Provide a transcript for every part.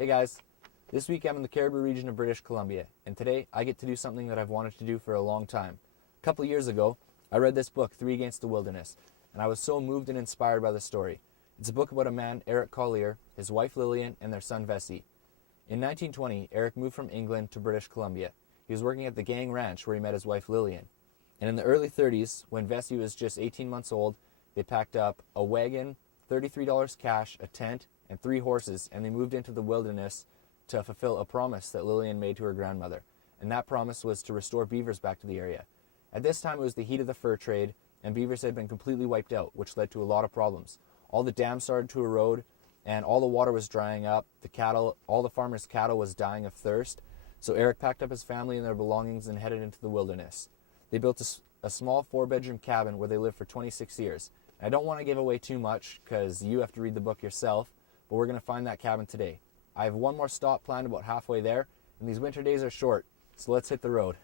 Hey guys, this week I'm in the Cariboo region of British Columbia, and today I get to do something that I've wanted to do for a long time. A couple years ago, I read this book, Three Against the Wilderness, and I was so moved and inspired by the story. It's a book about a man, Eric Collier, his wife Lillian, and their son Vesey. In 1920, Eric moved from England to British Columbia. He was working at the Gang Ranch where he met his wife Lillian. And in the early 30s, when Vesey was just 18 months old, they packed up a wagon, $33 cash, a tent, and 3 horses, and they moved into the wilderness to fulfill a promise that Lillian made to her grandmother. And that promise was to restore beavers back to the area. At this time, it was the heat of the fur trade, and beavers had been completely wiped out, which led to a lot of problems. All the dams started to erode, and all the water was drying up. All the farmers' cattle was dying of thirst. So Eric packed up his family and their belongings and headed into the wilderness. They built a small 4-bedroom cabin where they lived for 26 years. And I don't want to give away too much because you have to read the book yourself, but we're going to find that cabin today. I have one more stop planned about halfway there, and these winter days are short, so let's hit the road.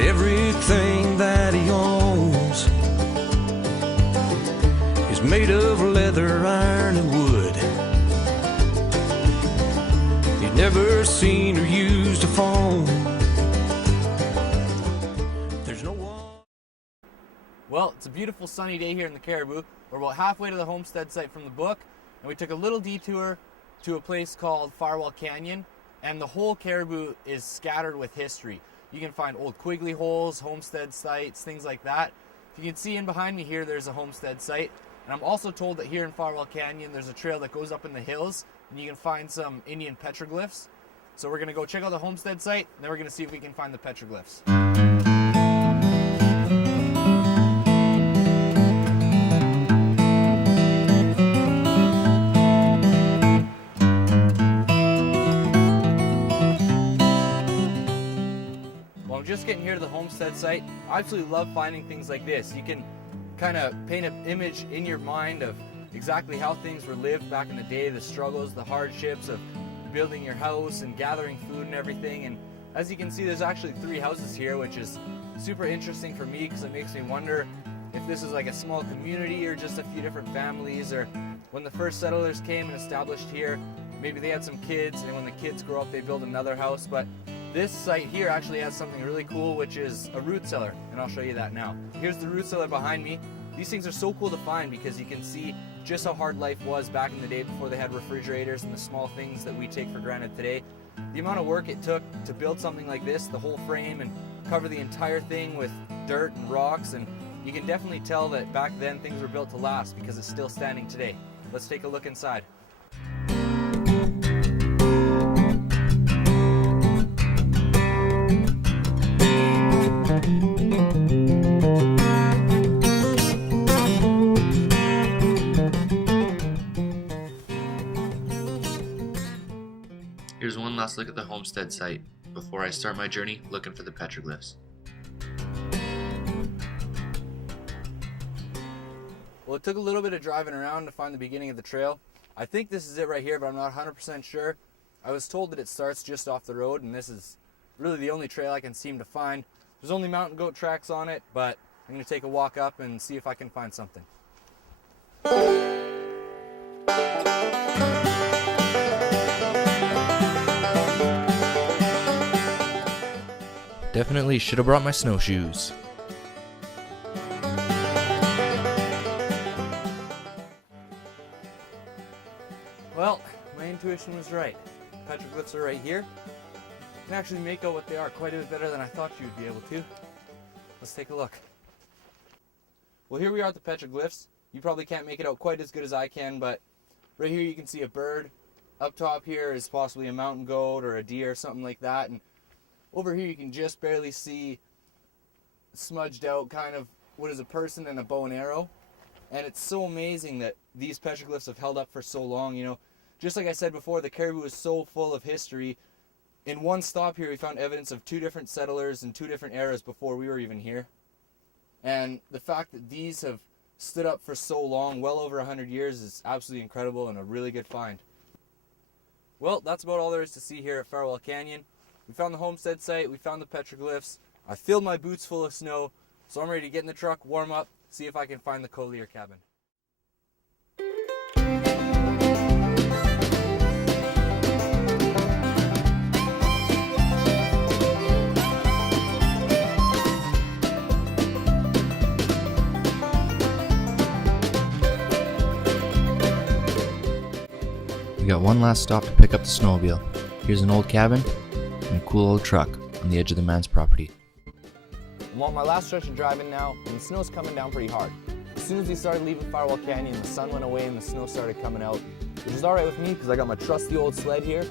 Everything that he owns is made of leather, iron, and wood. He's never seen or used a phone. There's no one. Well, it's a beautiful sunny day here in the Cariboo. We're about halfway to the homestead site from the book, and we took a little detour to a place called Farwell Canyon, and the whole Cariboo is scattered with history. You can find old Quigley holes, homestead sites, things like that. If you can see in behind me here, there's a homestead site. And I'm also told that here in Farwell Canyon, there's a trail that goes up in the hills, and you can find some Indian petroglyphs. So we're going to go check out the homestead site, and then we're going to see if we can find the petroglyphs. Just getting here to the homestead site. I absolutely love finding things like this. You can kind of paint an image in your mind of exactly how things were lived back in the day, the struggles, the hardships of building your house and gathering food and everything. And as you can see, there's actually 3 houses here, which is super interesting for me because it makes me wonder if this is like a small community or just a few different families, or when the first settlers came and established here, maybe they had some kids, and when the kids grow up they build another house. But this site here actually has something really cool, which is a root cellar, and I'll show you that now. Here's the root cellar behind me. These things are so cool to find because you can see just how hard life was back in the day before they had refrigerators and the small things that we take for granted today. The amount of work it took to build something like this, the whole frame, and cover the entire thing with dirt and rocks, and you can definitely tell that back then things were built to last because it's still standing today. Let's take a look inside. Here's one last look at the homestead site before I start my journey looking for the petroglyphs. Well, it took a little bit of driving around to find the beginning of the trail. I think this is it right here, but I'm not 100% sure. I was told that it starts just off the road, and this is really the only trail I can seem to find. There's only mountain goat tracks on it, but I'm going to take a walk up and see if I can find something. Definitely should have brought my snowshoes. Well, my intuition was right. The petroglyphs are right here. You can actually make out what they are quite a bit better than I thought you would be able to. Let's take a look. Well, here we are at the petroglyphs. You probably can't make it out quite as good as I can, but right here you can see a bird. Up top here is possibly a mountain goat or a deer or something like that. And over here you can just barely see smudged out kind of what is a person and a bow and arrow. And it's so amazing that these petroglyphs have held up for so long. You know, Just like I said before, the Caribou is so full of history. In one stop here, we found evidence of 2 different settlers in 2 different eras before we were even here. And the fact that these have stood up for so long, well over 100 years, is absolutely incredible and a really good find. Well, that's about all there is to see here at Farwell Canyon. We found the homestead site, we found the petroglyphs. I filled my boots full of snow, so I'm ready to get in the truck, warm up, see if I can find the Collier cabin. We got one last stop to pick up the snowmobile. Here's an old cabin and a cool old truck on the edge of the man's property. I'm on my last stretch of driving now, and the snow's coming down pretty hard. As soon as we started leaving Farwell Canyon, the sun went away and the snow started coming out, which is alright with me because I got my trusty old sled here.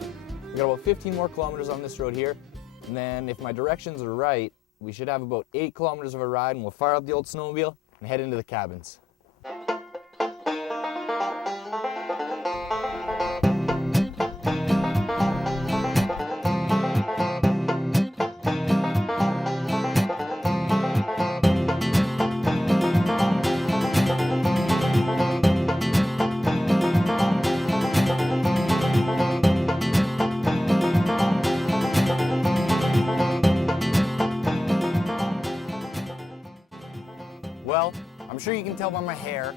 We got about 15 more kilometers on this road here, and then if my directions are right, we should have about 8 kilometers of a ride, and we'll fire up the old snowmobile and head into the cabins. Well, I'm sure you can tell by my hair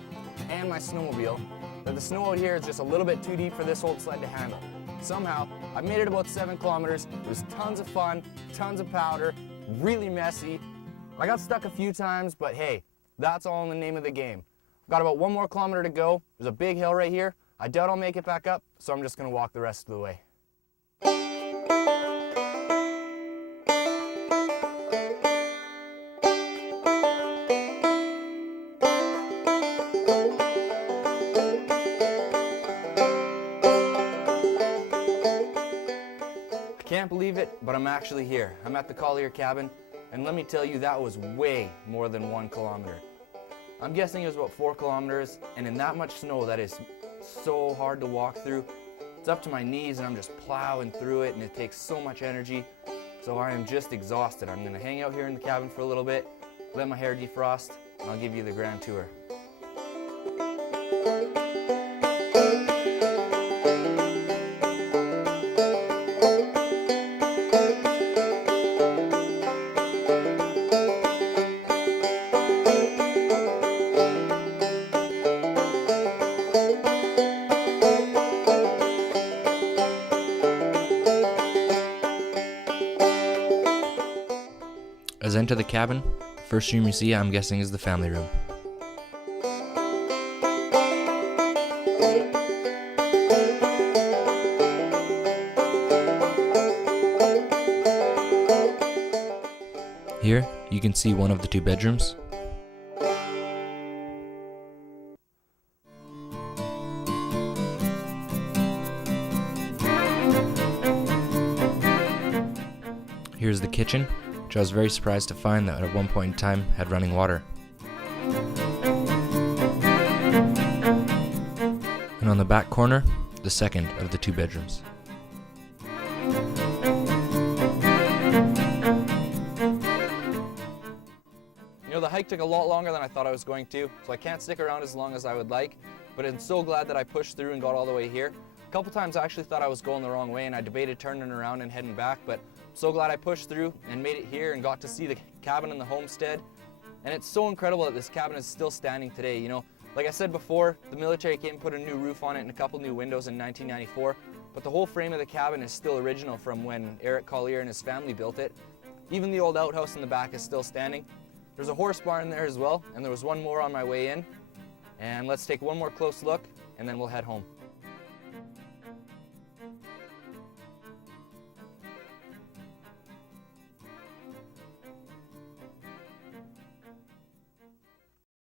and my snowmobile that the snow out here is just a little bit too deep for this old sled to handle. Somehow, I made it about 7 kilometers. It was tons of fun, tons of powder, really messy. I got stuck a few times, but hey, that's all in the name of the game. I've got about 1 more kilometer to go. There's a big hill right here. I doubt I'll make it back up, so I'm just gonna walk the rest of the way. Can't believe it, but I'm actually here. I'm at the Collier cabin, and let me tell you, that was way more than 1 kilometer. I'm guessing it was about 4 kilometers, and in that much snow, that is so hard to walk through. It's up to my knees, and I'm just plowing through it, and it takes so much energy, so I am just exhausted. I'm gonna hang out here in the cabin for a little bit, let my hair defrost, and I'll give you the grand tour. As I enter the cabin, the first room you see, I'm guessing, is the family room. Here, you can see one of the 2 bedrooms. Here's the kitchen, which I was very surprised to find that at one point in time had running water. And on the back corner, the second of the 2 bedrooms. You know, the hike took a lot longer than I thought I was going to, so I can't stick around as long as I would like, but I'm so glad that I pushed through and got all the way here. A couple times I actually thought I was going the wrong way, and I debated turning around and heading back, but I'm so glad I pushed through and made it here and got to see the cabin and the homestead. And it's so incredible that this cabin is still standing today. You know, like I said before, the military came and put a new roof on it and a couple new windows in 1994, but the whole frame of the cabin is still original from when Eric Collier and his family built it. Even the old outhouse in the back is still standing. There's a horse barn there as well, and there was one more on my way in. And let's take one more close look, and then we'll head home.